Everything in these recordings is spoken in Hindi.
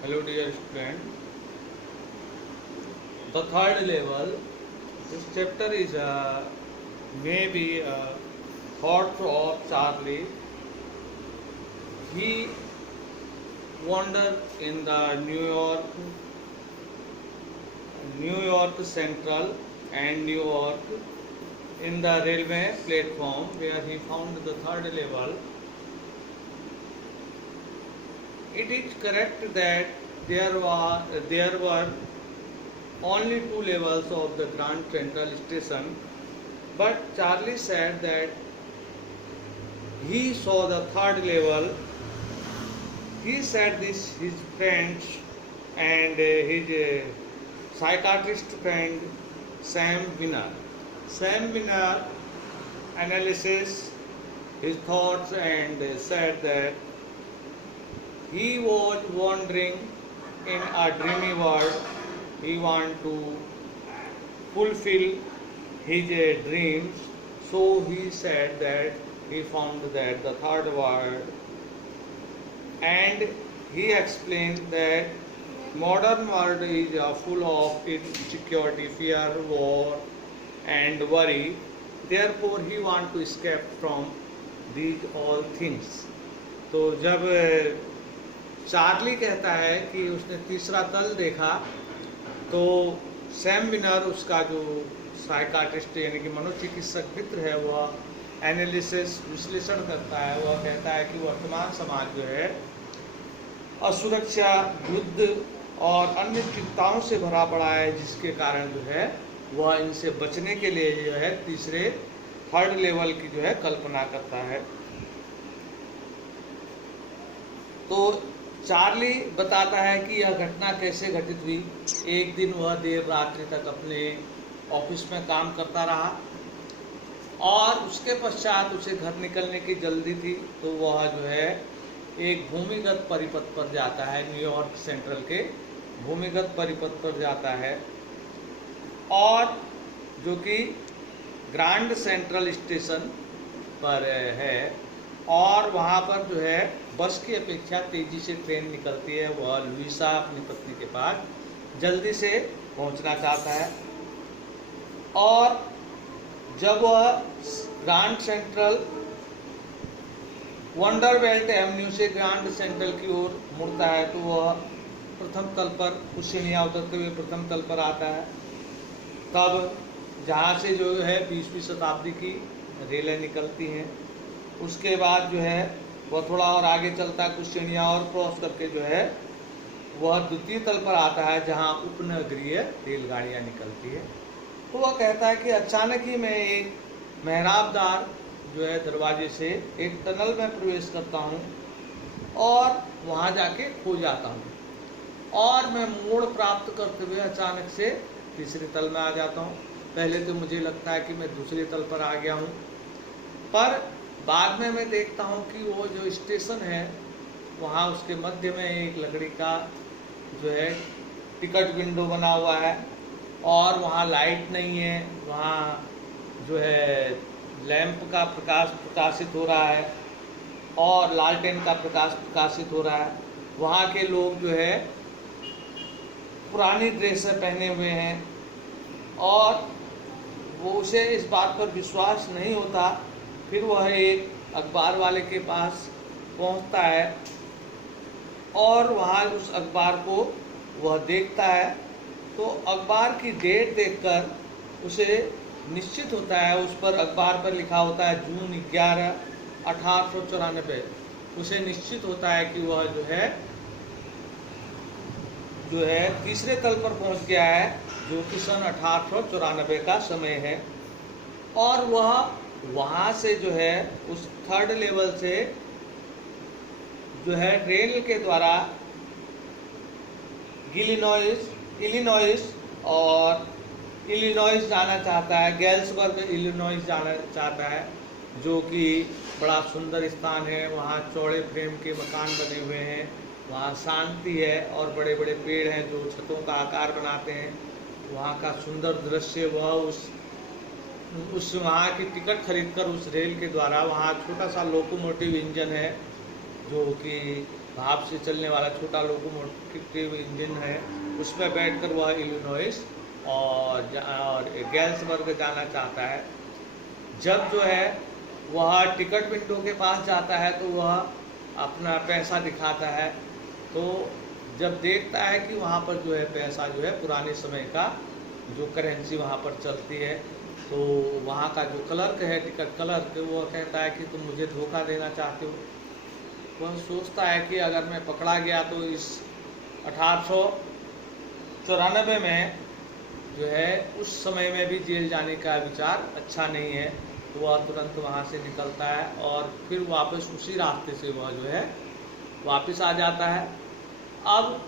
Hello dear student. The third level. This chapter is maybe thoughts of Charlie. He wandered in the New York Central and New York in the railway platform where he found the third level. It is correct that there were only two levels of the Grand Central Station, but Charlie said that he saw the third level. He said this his friends and his psychiatrist friend Sam Winner. Sam Winner analyzes his thoughts and said that he was wandering in a dreamy world. He wanted to fulfill his dreams. So he said that he found that the third world, and he explained that modern world is full of insecurity, fear, war, and worry. Therefore, he want to escape from these all things. तो जब चार्ली कहता है कि उसने तीसरा तल देखा, तो सैम विनर उसका जो साइकाट्रिस्ट यानी कि मनोचिकित्सक मित्र है वह एनालिसिस विश्लेषण करता है। वह कहता है कि वर्तमान समाज जो है असुरक्षा, युद्ध और अन्य चिंताओं से भरा पड़ा है, जिसके कारण जो है वह इनसे बचने के लिए जो है तीसरे थर्ड लेवल की जो है कल्पना करता है। तो चार्ली बताता है कि यह घटना कैसे घटित हुई। एक दिन वह देर रात्रि तक अपने ऑफिस में काम करता रहा और उसके पश्चात उसे घर निकलने की जल्दी थी, तो वह जो है एक भूमिगत परिपथ पर जाता है। न्यूयॉर्क सेंट्रल के भूमिगत परिपथ पर जाता है और जो कि ग्रैंड सेंट्रल स्टेशन पर है, और वहाँ पर जो है बस की अपेक्षा तेजी से ट्रेन निकलती है। वह लुइसा अपनी पत्नी के पास जल्दी से पहुँचना चाहता है और जब वह ग्रैंड सेंट्रल वंडरवेल्ट एवेन्यू से ग्रैंड सेंट्रल की ओर मुड़ता है, तो वह प्रथम तल पर कुछ सीढ़ियाँ उतरते हुए प्रथम तल पर आता है। तब जहाँ से जो है 20वीं शताब्दी की रेलें निकलती हैं, उसके बाद जो है वह थोड़ा और आगे चलता है, कुछ सीढ़ियाँ और क्रॉस करके जो है वह द्वितीय तल पर आता है, जहाँ उपनगरीय रेलगाड़ियाँ निकलती है। तो वह कहता है कि अचानक ही मैं एक मेहराबदार जो है दरवाजे से एक टनल में प्रवेश करता हूँ और वहाँ जाके खो जाता हूँ और मैं मोड़ प्राप्त करते हुए अचानक से तीसरे तल में आ जाता हूँ। पहले तो मुझे लगता है कि मैं दूसरे तल पर आ गया हूँ, पर बाद में मैं देखता हूँ कि वो जो स्टेशन है वहाँ उसके मध्य में एक लकड़ी का जो है टिकट विंडो बना हुआ है और वहाँ लाइट नहीं है। वहाँ जो है लैंप का प्रकाश प्रकाशित हो रहा है और लालटेन का प्रकाश प्रकाशित हो रहा है। वहाँ के लोग जो है पुरानी ड्रेसें पहने हुए हैं और वो उसे इस बात पर विश्वास नहीं होता। फिर वह एक अखबार वाले के पास पहुंचता है और वहाँ उस अखबार को वह देखता है, तो अखबार की डेट देखकर उसे निश्चित होता है, उस पर अखबार पर लिखा होता है जून 11, 1894। उसे निश्चित होता है कि वह जो है तीसरे तल पर पहुंच गया है, जो कि सन 1894 का समय है। और वह वहाँ से जो है उस थर्ड लेवल से जो है रेल के द्वारा इलिनॉइस और इलिनॉइस जाना चाहता है। गैल्सबर्ग इलिनॉइस जाना चाहता है, जो कि बड़ा सुंदर स्थान है। वहाँ चौड़े फ्रेम के मकान बने हुए हैं, वहाँ शांति है और बड़े बड़े पेड़ हैं जो छतों का आकार बनाते हैं। वहाँ का सुंदर दृश्य, वह उस वहाँ की टिकट खरीदकर उस रेल के द्वारा, वहाँ छोटा सा लोकोमोटिव इंजन है जो कि भाप से चलने वाला छोटा लोकोमोटिव इंजन है, उसमें बैठकर वह इलिनॉइस और गैल्सबर्ग जाना चाहता है। जब जो है वह टिकट विंडो के पास जाता है तो वह अपना पैसा दिखाता है, तो जब देखता है कि वहाँ पर जो है पैसा जो है पुराने समय का जो करेंसी वहाँ पर चलती है, तो वहाँ का जो क्लर्क है, टिकट क्लर्क, वो कहता है कि तुम मुझे धोखा देना चाहते हो। वह सोचता है कि अगर मैं पकड़ा गया तो इस 1894 में जो है उस समय में भी जेल जाने का विचार अच्छा नहीं है, तो वह तुरंत वहाँ से निकलता है और फिर वापस उसी रास्ते से वह जो है वापस आ जाता है। अब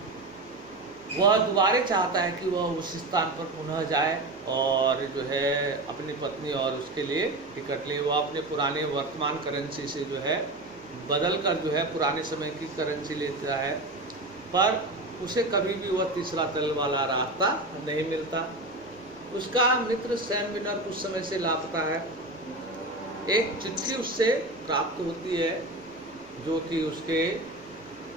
वह दोबारा चाहता है कि वह उस स्थान पर पुनः जाए और जो है अपनी पत्नी और उसके लिए टिकट ले। वह अपने पुराने वर्तमान करेंसी से जो है बदल कर जो है पुराने समय की करेंसी लेता है, पर उसे कभी भी वह तीसरा तल वाला रास्ता नहीं मिलता। उसका मित्र सैम विनर उस समय से लापता है। एक चिट्ठी उससे प्राप्त होती है जो कि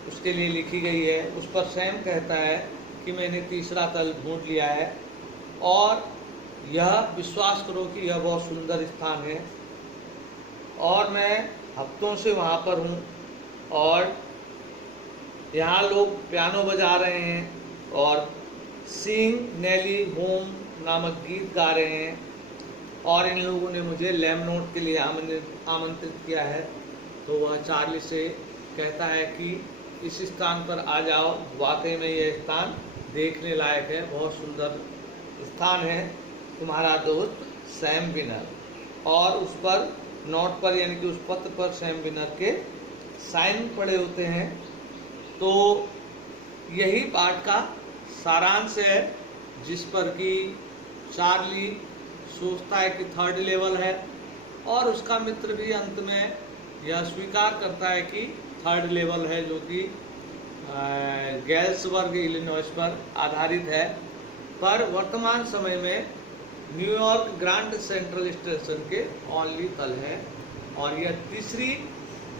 उसके लिए लिखी गई है। उस पर सैम कहता है कि मैंने तीसरा तल ढूंढ लिया है और यह विश्वास करो कि यह बहुत सुंदर स्थान है और मैं हफ्तों से वहाँ पर हूँ और यहाँ लोग पियानो बजा रहे हैं और सिंग नेली होम नामक गीत गा रहे हैं और इन लोगों ने मुझे लैमनोट के लिए आमंत्रित किया है। तो वह चार्ली से कहता है कि इस स्थान पर आ जाओ, वाकई में यह स्थान देखने लायक है, बहुत सुंदर स्थान है। तुम्हारा दोस्त सैम विनर। और उस पर नोट पर यानी कि उस पत्र पर सैम विनर के साइन पड़े होते हैं। तो यही पाठ का सारांश है, जिस पर कि चार्ली सोचता है कि थर्ड लेवल है और उसका मित्र भी अंत में यह स्वीकार करता है कि थर्ड लेवल है, जो कि गैल्सबर्ग इलिनॉइस पर आधारित है। पर वर्तमान समय में न्यूयॉर्क ग्रैंड सेंट्रल स्टेशन के ओनली तल है और यह तीसरी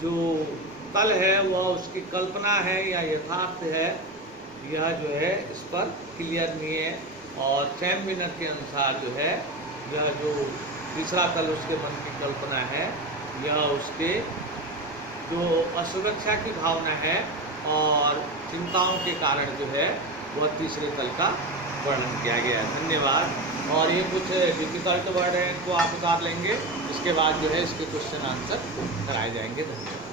जो तल है वह उसकी कल्पना है या यथार्थ है, यह जो है इस पर क्लियर नहीं है। और सैम विनर के अनुसार जो है यह जो तीसरा तल उसके मन की कल्पना है, यह उसके जो असुरक्षा की भावना है और चिंताओं के कारण जो है वह तीसरे तल का वर्णन किया गया है। धन्यवाद। और ये कुछ डिफिकल्ट वर्ड हैं, इनको आप उतार लेंगे, इसके बाद जो है इसके क्वेश्चन आंसर कराए जाएंगे। धन्यवाद।